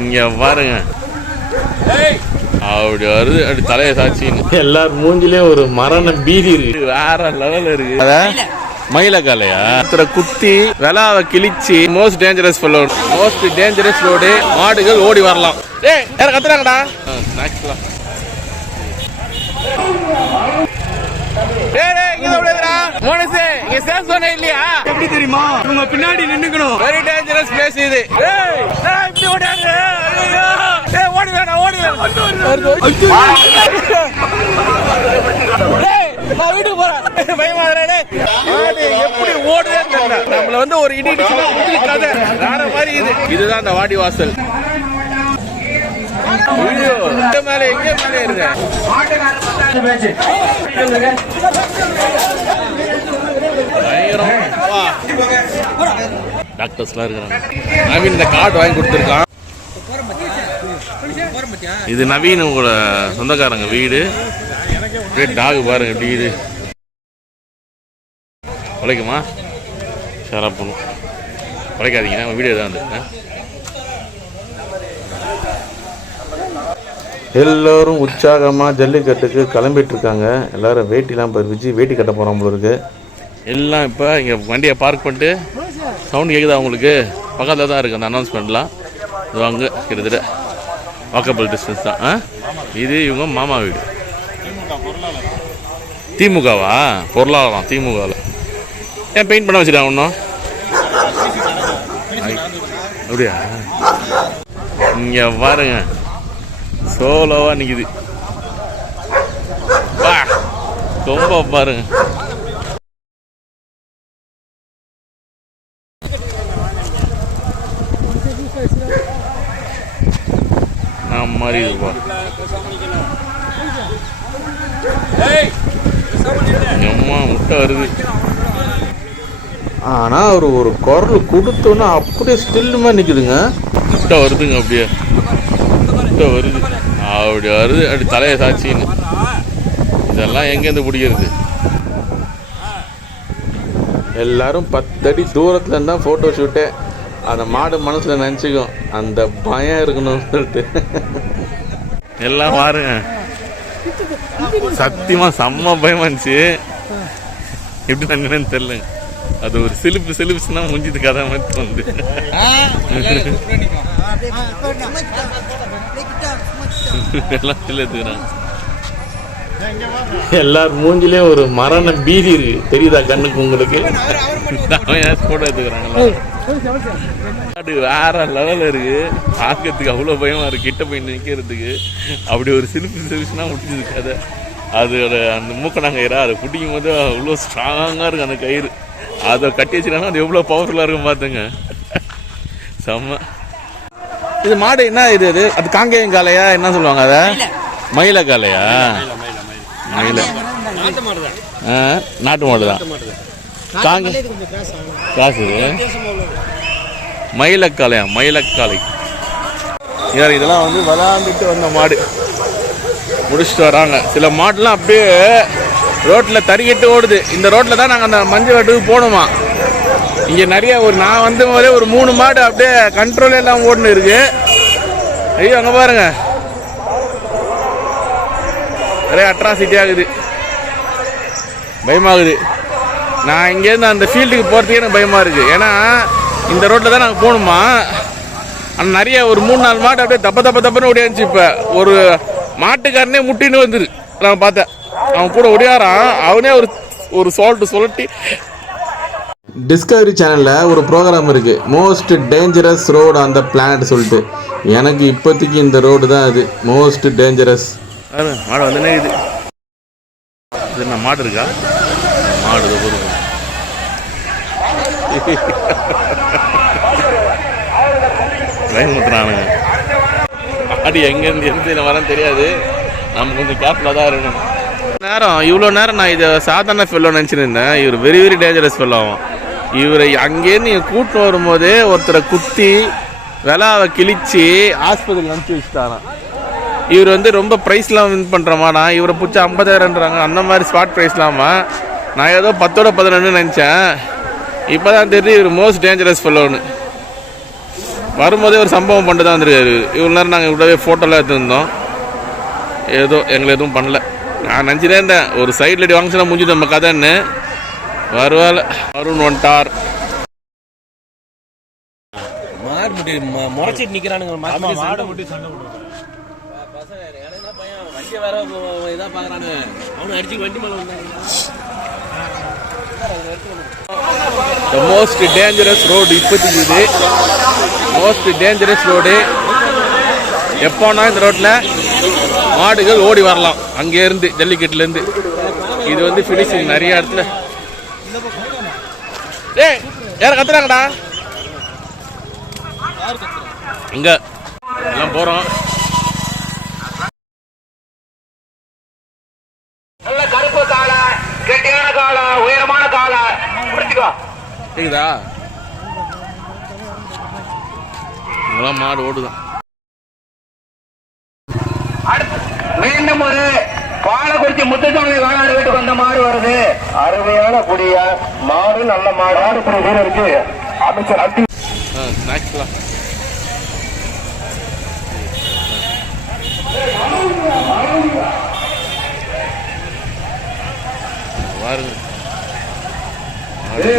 இங்க பாருங்க. அப்படி வருது அப்படி தலையை சாச்சின்னு. எல்லார் மூஞ்சிலயும் ஒரு மரண பீதி இருக்கு. வேற லெவல் இருக்கு. அத மயிலக்காலையா? ஒருத்தரை குத்தி விலாவை கிழிச்சு most dangerous road most dangerous road மாடுகள் ஓடி வரலாம். ஏய் யார கத்துறாங்கடா? ஸ்நாக்ஸ்லாம் டேய் டேய் இங்க ஓடுறா மோனசே இங்க சேஃப் இல்லையா? எப்படி தெரியுமா? இவங்க பின்னாடி நின்னுக்கணும். வெரி டேஞ்சரஸ் பிளேஸ் இது ஏய் டேய் இப்படி ஓடாத ஐயோ டேய் ஓடி வேணாம் ஓடி டேய் நான் வீட்டுக்கு போறேன். பயமா எப்படி நம்மள வந்து ஒரு இடி கதை வேற மாதிரி இது. இதுதான் அந்த வாடி வாசல். ஐயோ எங்க மேல எங்க மேல இருக்க பயங்கரம். வா. டாக்டர்ஸ்லாம் இருக்கிறாங்க. நவீன் இந்த கார்டு வாங்கி கொடுத்துருக்கான். இது நவீன் உங்களோட சொந்தக்காரங்க வீடு. அப்படியே டாக் பாருங்க வீடு உழைக்குமா? பண்ணும் உழைக்காதீங்க நம்ம வீடியோ தான் வந்து எல்லோரும் உற்சாகமாக ஜல்லிக்கட்டுக்கு கிளம்பிட்டு இருக்காங்க எல்லாரும் வேட்டிலாம் இப்போ விஜய் வேட்டி கட்ட போகிறோம் இருக்கு. எல்லாம் இப்போ இங்கே வண்டியை பார்க் பண்ணிட்டு சவுண்ட் கேட்குதா உங்களுக்கு? பக்கத்தில் தான் இருக்குது அந்த அனௌன்ஸ்மெண்ட்லாம் இது அங்கே கிட்டத்தட்ட வாக்கபிள் டிஸ்டன்ஸ் தான். ஆ? இது இவங்க மாமா வீடு. திமுகவா? பொருளாதாரம் திமுகவில் ஏன் பெயிண்ட் பண்ண வச்சுட்டாங்க இன்னும்? அப்படியா? இங்கே பாருங்க. சோலோவாக நிற்கிது வா ரொம்ப பாருங்க. நான் மாதிரி இதுப்பா எம்மா முட்டை வருது ஆனால் அவர் ஒரு குரல் கொடுத்தோன்னா அப்படியே ஸ்டில்லுமா நிற்குதுங்க முட்டை வருதுங்க அப்படியே. முட்டை வருது. அப்படி வருது அப்படி தலையை சாச்சின்னு. இதெல்லாம் எங்கேருந்து பிடிக்கிறது? எல்லாரும் பத்தடி தூரத்துல இருந்தா ஃபோட்டோ ஷூட்டே அந்த மாடு மனசுல நினச்சிக்கும் அந்த பயம் இருக்கணும்னு சொல்லிட்டு எல்லாம் பாருங்க சத்தியமா செம்ம பயமா இருந்துச்சு எப்படி தங்கினேன்னு தெரியலங்க அது ஒரு சிலிப்பு சிலிப்புச்சுன்னா முடிஞ்சது கதை மாதிரி தோணுது எல்லாம் சில எடுத்துக்கிறாங்க எல்லார் மூஞ்சிலயும் ஒரு மரண பீதி இருக்கு. தெரியுதா கண்ணுக்கு உங்களுக்கு? போட்டோ எடுத்துக்கிறாங்களா அது வேற லெவல் இருக்கு. பார்க்கறதுக்கு அவ்வளோ பயமா இருக்கு. கிட்ட போய் நிற்கிறதுக்கு அப்படி ஒரு சிலிப்பு சிலிப்புனா முடிஞ்சது கதை. அதோட அந்த மூக்கணாங்கயிறா அதை பிடிக்கும் போது அவ்வளோ ஸ்ட்ராங்காக இருக்கு அந்த கயிறு. அதை கட்டி வச்சுக்காங்க அது எவ்வளோ பவர்ஃபுல்லாக இருக்கும் பார்த்துங்க செம்ம. இது மாடு என்ன இது அது அது காங்கேயம் காளையா? என்ன சொல்லுவாங்க அதை? மயில. காளையா? மயில. நாட்டு மாடு தான் காங்க. காசு மயிலக்காளையா? மயிலக்காளை. யார் இதெல்லாம் வந்து விளாண்டுட்டு வந்த மாடு. முடிச்சுட்டு வராங்க. சில மாடுலாம் அப்படியே ரோட்டில் தறிக்கிட்டு ஓடுது. இந்த ரோட்டில் தான் நாங்கள் அந்த மஞ்சள் வெட்டுக்கு போகணுமா இங்கே நிறைய ஒரு நான் வந்த போதே ஒரு மூணு மாடு அப்படியே கண்ட்ரோல் எல்லாம் ஓடுன்னு இருக்குது ஐயோ அங்கே பாருங்கள் நிறைய அட்ராசிட்டி ஆகுது. பயமாகுது. நான் இங்கேருந்து அந்த ஃபீல்டுக்கு போகிறதுக்கே எனக்கு பயமாக இருக்குது ஏன்னா இந்த ரோட்டில் தான் நாங்கள் போகணுமா? ஆனால் நிறைய ஒரு மூணு நாலு மாடு அப்படியே தப்ப தப்ப தப்புன்னு ஓடியாந்துச்சு இப்போ. ஒரு மாட்டுக்காரனே முட்டின்னு வந்துரு. நான் பார்த்தேன். அவன் கூட ஒடியாரான் அவனே ஒரு ஒரு சோல்ட்டு சொல்லட்டி டிஸ்கவரி சேனலில் ஒரு ப்ரோக்ராம் இருக்குது மோஸ்ட் டேஞ்சரஸ் ரோடு அந்த பிளானட் சொல்லிட்டு. எனக்கு இப்போதைக்கு இந்த ரோடு தான் அது. மோஸ்ட் டேஞ்சரஸ் மாடு வந்துனே இது. இது என்ன மாடு இருக்கா? மாடு இது லைன் பயமுத்துறானுங்க மாடு எங்கேருந்து எந்த வரேன்னு தெரியாது. நம்ம கொஞ்சம் கேர்ஃபுல்லாக தான் இருக்கணும். நேரம் இவ்வளோ நேரம் நான் இதை சாதாரண ஃபெல்லோ நினச்சிருந்தேன். இருந்தேன் இவர் வெரி வெரி டேஞ்சரஸ் ஃபெல்லோவும் இவரை அங்கேருந்து நீங்கள் கூட்டின்னு வரும்போதே ஒருத்தரை குத்தி விலாவை கிழிச்சு ஆஸ்பத்திரியில் அனுப்பிச்சி வச்சுட்டாராம். இவர் வந்து ரொம்ப ப்ரைஸ்லாம் வின் பண்ணுற இவரை பிடிச்ச ஐம்பதாயிரம்ன்றாங்க. அந்த மாதிரி ஸ்பாட் ப்ரைஸ்லாமா நான் ஏதோ பத்தோட பதினொன்று நினச்சேன். இப்போ தான் தெரியுது இவர் மோஸ்ட் டேஞ்சரஸ் ஃபெல்லோன்னு வரும்போதே ஒரு சம்பவம் பண்ணிட்டு தான் வந்துருக்காரு. இவ்வளோ நேரம் நாங்கள் இவ்வளோவே ஃபோட்டோலாம் எடுத்துருந்தோம் ஏதோ எங்களை எதுவும் பண்ணல. நான் நினச்சிட்டே இருந்தேன். ஒரு சைடில் அடி வாங்கிச்சுனா முடிஞ்சு நம்ம கதைன்னு. வருவால அருண் வந்துட்டார். மாடு முட்டி முறைச்சிட்டு நிற்கிறானுங்க மாடு மாடு முட்டி வண்டியை வேற இதா அவனு அடிச்சு வண்டி மேல வந்தாங்க மோஸ்ட் டேஞ்சரஸ் ரோடு இப்போதைக்கு இது. மோஸ்ட் டேஞ்சரஸ் ரோடு எப்போனா இந்த ரோட்டில் மாடுகள் ஓடி வரலாம். அங்கேருந்து ஜல்லிக்கட்டுலேருந்து இது வந்து ஃபினிஷிங் நிறைய இடத்துல. ஏ யார் கத்துறாங்கடா? இங்கே. எல்லாம் போகிறோம் கேக்குதா? இங்கெல்லாம் மாடு ஓடுதான். அடுத்து மீண்டும் ஒரு பாலக்குறிச்சி முத்துசாமி வேளாண் வீட்டுக்கு வந்த மாடு வருது. அருமையான குடிய மாடு நல்ல மாடு. ஆடுபுற வீரருக்கு அமைச்சர் ஸ்நாக்ஸ்லாம் பாருங்க மாடு வருது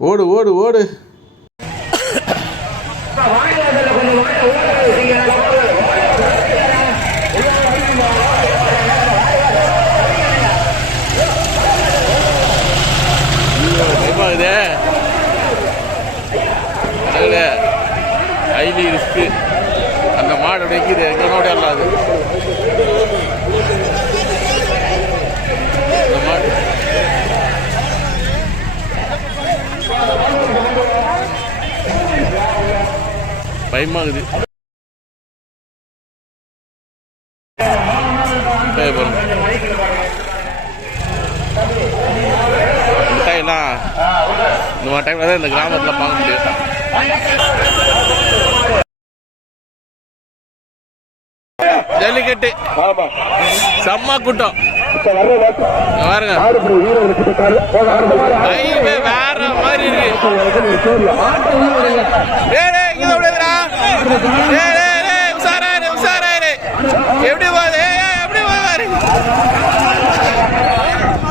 ஓடு ஓடு ஓடு. ஹைலி ரிஸ்க்கு அந்த மாடு அப்படி நிற்கிது எங்களோட இல்லாது பயமாகுது. மிட்டாயெல்லாம் இந்த மாதிரி டைம்ல தான் இந்த கிராமத்தில் பார்க்க முடியும். ஜல்லிக்கட்டு. செம்ம கூட்டம். பாருங்க. வேற மாதிரி இருக்கு. டேய், டேய், டேய், உஷாரா இரு, உஷாரா இரு. எப்படி போகுது ஏய், ஏய், எப்படி போகுது பாரு.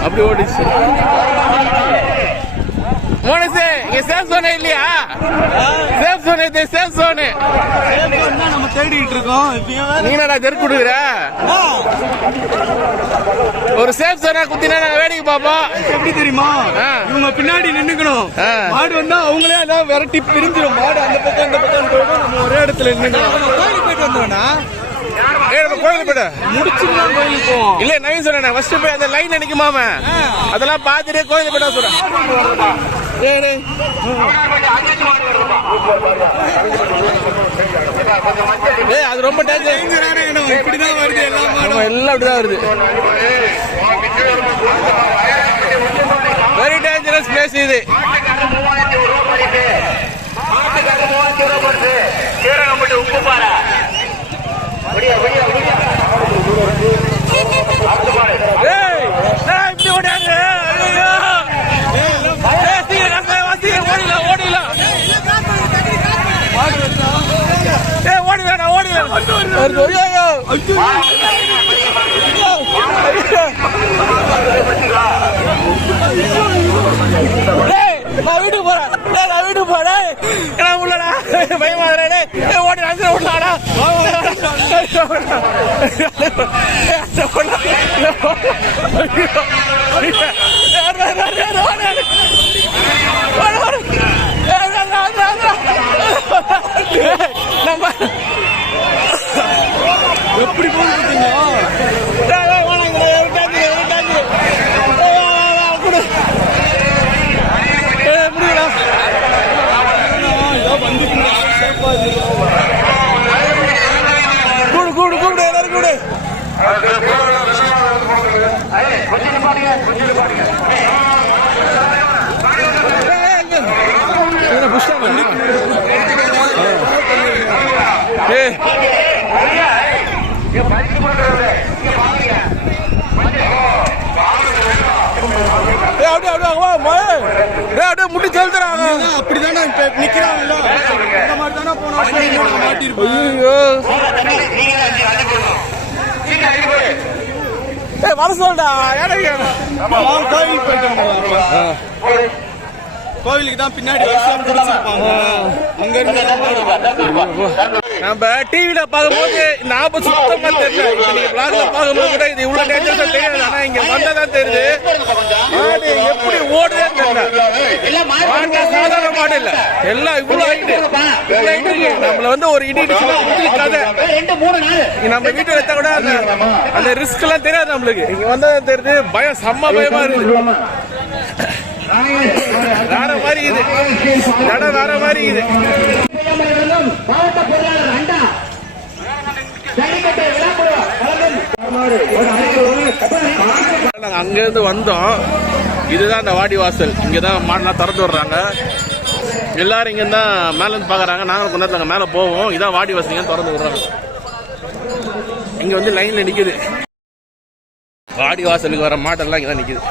அப்படி ஓடிச்சு மோனசே இங்க சேஃப் சோனே இல்லையா சேஃப் சோனே இது சேஃப் சோனே நம்ம தேடிட்டு இருக்கோம். இப்பயும் நீ என்னடா ஜெர்க் கொடுக்குற? ஒரு சேஃப் சோனா குத்தினா நாங்க வேடிக்கை பார்ப்போம். எப்படி தெரியுமா. இவங்க பின்னாடி நின்னுக்கணும். மாடு வந்தா அவங்களே எல்லாம் விரட்டி பிரிஞ்சிடும் மாடு அந்த பக்கம் இந்த பக்கம் ஒரே இடத்துல நின்னுக்கணும் போயிட்டு வந்தோம்னா கோயிலுக்கு போயிடு. முடிச்சுக்கலாம் கோயிலுக்கு போவோம். இல்ல நவீன் சொன்னேன் ஃபர்ஸ்ட் போய் அந்த லைன் நிக்குமாம அதெல்லாம் பார்த்துட்டு கோயிலுக்கு போயிட்டு சொல்றேன். அது ரொம்ப இப்படிதான் வருது எல்லா மாடும் நம்ம எல்லாம் அப்படிதான் வருது. வெரி டேஞ்சரஸ் பிளேஸ் இது. நான் வீட்டுக்கு போறேன். நான் வீட்டுக்கு போறேன். நான் உள்ளடா பயமா டேய் டேய் ஓடி நான் ஓடலாடா நம்ம எப்படி போகுது கூடு கூடு கூடு எல்லாரும் கூடு கொஞ்சம் பாருங்க கொஞ்சம் மழை டேய் மாடு முடி செலுத்துறாங்க. அப்படிதானே இப்ப நிக்கிறாங்கல்ல? இந்த மாதிரி தானே போன மாட்டிருப்போம் ஏய் வர சொல்டா கோயிலுக்கு போயிட்டு கோவிலுக்கு தான் பின்னாடி வருஷம் குடிச்சிருப்பாங்க அங்க இருந்து நம்ம டிவில பார்க்கும்போது இந்த ஆபத்து சுத்தமா தெரியல. இப்ப நீங்க பிளாக்ல பார்க்கும்போது கூட இது இவ்வளவு டேஞ்சரஸா தெரியாது. ஆனா இங்க வந்தாதான் தெரியுது. மாடு எப்படி ஓடுதே தெரியல. மாடு சாதாரண மாடு இல்ல. எல்லாம் இவ்வளவு ஹைட் இவ்வளவு height இருக்கு. நம்மள வந்து ஒரு இடி கதை நம்ம வீட்டுல எடுத்தா கூட அந்த அந்த ரிஸ்க் எல்லாம் தெரியாது நம்மளுக்கு. இங்க வந்தா தெரியுது. பயம் செம்ம பயமா இருக்கு. வேற மாதிரி இது நட வேற மாதிரி இது மாவட்ட பொருளாளர் நாங்கள் அங்கேருந்து வந்தோம். இதுதான் இந்த வாடி வாசல். இங்கே தான் மாடெல்லாம் திறந்து விடுறாங்க. எல்லாரும் இங்கே தான் மேலேருந்து பார்க்குறாங்க. நாங்களும் கொஞ்ச நேரத்தில் மேலே போவோம். இதான் வாடி வாசல். திறந்து விடுறாங்க. இங்கே வந்து லைனில் நிற்குது வாடி வாசலுக்கு வர மாடெல்லாம் இங்கே தான் நிற்கிது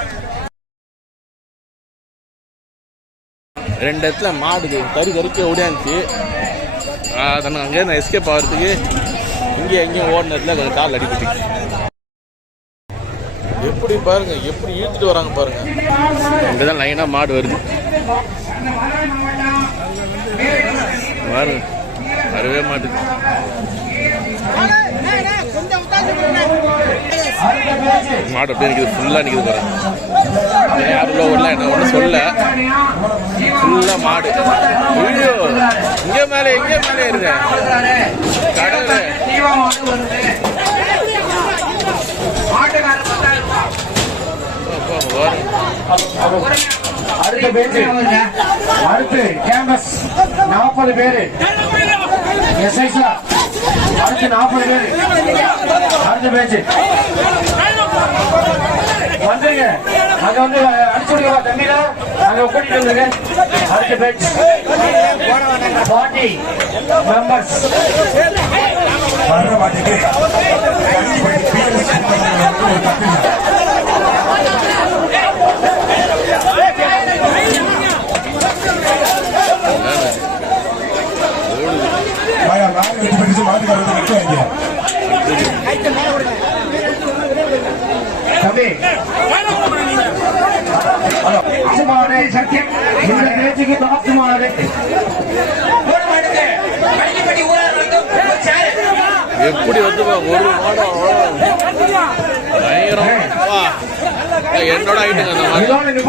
ரெண்டு இடத்துல மாடு கறி கறிக்க ஓடியாந்துச்சு. தனக்கு அங்கேருந்து நான் எஸ்கேப் ஆகிறதுக்கு இங்கே எங்கேயும் ஓடினதுல கொஞ்சம் கால் அடிபட்டு எப்படி பாருங்க எப்படி இழுத்துட்டு வராங்க பாருங்க. இங்கதான் லைனா மாடு வருது. பாருங்க வரவே மாட்டுது மாடு அப்படியே நிக்குது. ஃபுல்லாக நிக்குது பாருங்க யாருல ஓடல என்ன ஒன்றும் சொல்ல. ஃபுல்லாக மாடு. ஐயோ இங்கே மேலே இங்கே மேலே இருங்க கடவுளே அடுத்த பேச்சு அடுத்து கேம்பஸ் நாற்பது பேரு. எஸ்ஐ சார் அடுத்து நாற்பது பேரு. அடுத்த பேச்சு. அங்க வந்து அடிச்சு விடுங்க தம்பியில அங்க கூட்டிட்டு வந்துருங்க. அடுத்த பெட் ஃபார்ட்டி மெம்பர்ஸ் வர்ற வாட்டிக்கு வாயா சத்தியம் இந்த பேச்சுக்கு தாக்குமாறு எப்படி வந்து ஒரு மாடம் பயங்கரம். என்னோட ஆயிட்டுங்க அந்த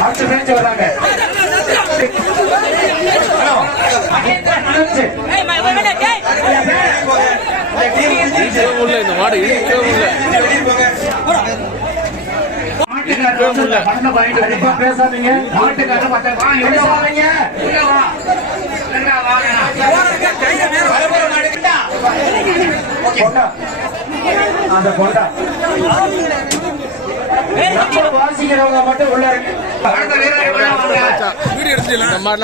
அடுத்த பேச்சு வராங்க. இந்த மாடு பண்ண பாயிண்ட் கண்டிப்பா பேசாதீங்க. மாட்டுக்காரர் மத்த வா உள்ள வா. அந்த வாசிக்கிறவங்க மட்டும் உள்ள இருக்கு. அடுத்த வீரர் உள்ள வாங்க.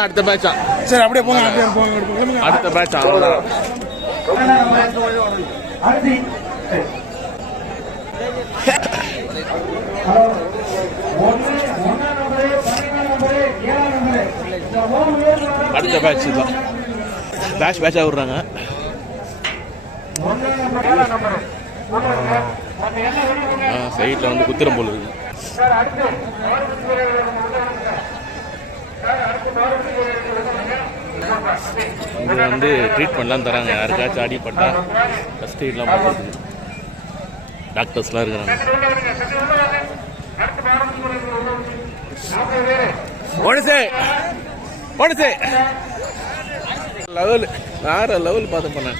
அடுத்த பேட்சா சரி அப்படியே போங்க அப்படியே போங்க அடுத்த பேட்சா அடுத்து ஒன்று ஒன்றாம் நம்பரு பன்னெண்டாம் நம்பரு ஏழாம் நம்பரு இந்த மூணு பேர் அடுத்த பேட்ச் தான். பேட்ச் பேட்சா விடுறாங்க. சைடில் வந்து குத்திரம் போல் இருக்கு. சார் அடுத்து மாறுபடி வீரர்கள் உள்ள வாங்க. சார் அடுத்து மாறுபடி வீரர்கள் உள்ள வாங்க. இங்கே வந்து ட்ரீட்மெண்ட்லாம் தராங்க யாருக்காச்சும் அடிப்பட்டா ஃபஸ்ட் எய்ட்லாம் பண்ணுறதுக்கு டாக்டர்ஸ்லாம் இருக்கிறாங்க ஒன்சே ஒன்சே லெவல் வேற லெவல் பார்த்து பண்ணேன்.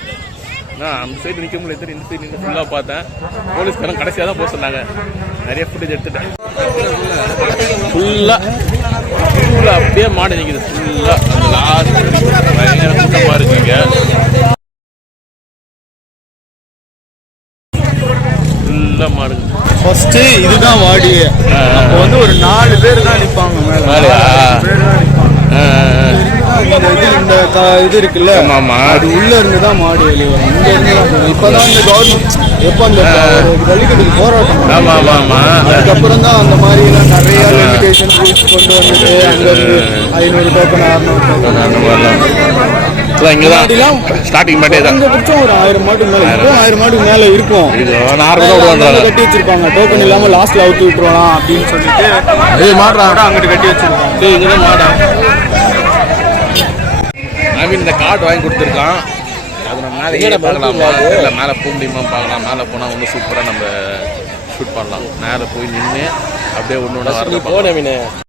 நான் அந்த சைடு நிற்க முடியல சரி இந்த சைடு நின்று ஃபுல்லாக பார்த்தேன். போலீஸ்காரன் கடைசியாக தான் போக சொன்னாங்க. நிறைய ஃபுட்டேஜ் எடுத்துட்டேன். ஃபுல்லாக ஃபுல்லாக அப்படியே மாடு நிற்குது ஃபுல்லாக லாஸ்ட் பயங்கர கூட்டமாக இருக்குங்க. ஃபுல்லாக மாடுங்க. ஃபர்ஸ்ட் இதுதான் வாடி அப்போ வந்து ஒரு நாலு பேர் தான் நிப்பாங்க மேல. பேர் தான் இந்த இது இருக்குல்ல. அது உள்ள இருந்து தான் மாடு வெளியே வரும். இங்க இருந்து. இப்பதான் இந்த கவர்மெண்ட் எப்போ அந்த ஜல்லிக்கட்டுக்கு போராட்டம் ஆமா ஆமா ஆமா. அதுக்கப்புறம் தான் அந்த மாதிரி எல்லாம் நிறைய லிமிடேஷன் ரூல்ஸ் கொண்டு வந்துட்டு அங்க இருந்து ஐநூறு டோக்கன் அறுநூறு டோக்கன் அந்த மாதிரிலாம் இங்கே தான். ஸ்டார்டிங் மட்டும் தான். ஒரு ஆயிரம் மாட்டுக்கு மேல இருக்கும். ஆயிரம். மாட்டுக்கு மேல இருக்கும். இது நார்மலாக கட்டி வச்சிருப்பாங்க. டோக்கன் இல்லாம லாஸ்ட்ல அவுத்து விட்டுருவான் அப்படின்னு சொல்லிட்டு ஏய் மாடுறா அங்கிட்டு கட்டி வச்சிருக்காங்க டேய் இங்கே தான் மாடா? நவீன் இந்த கார்டு வாங்கி கொடுத்துருக்கான். அது நம்ம மேலே ஏறி பார்க்கலாமா. இல்லை மேலே போக முடியுமா பார்க்கலாம். மேலே போனால் வந்து சூப்பராக நம்ம ஷூட் பண்ணலாம். மேலே போய் நின்று அப்படியே ஒன்று ஒன்று மீன்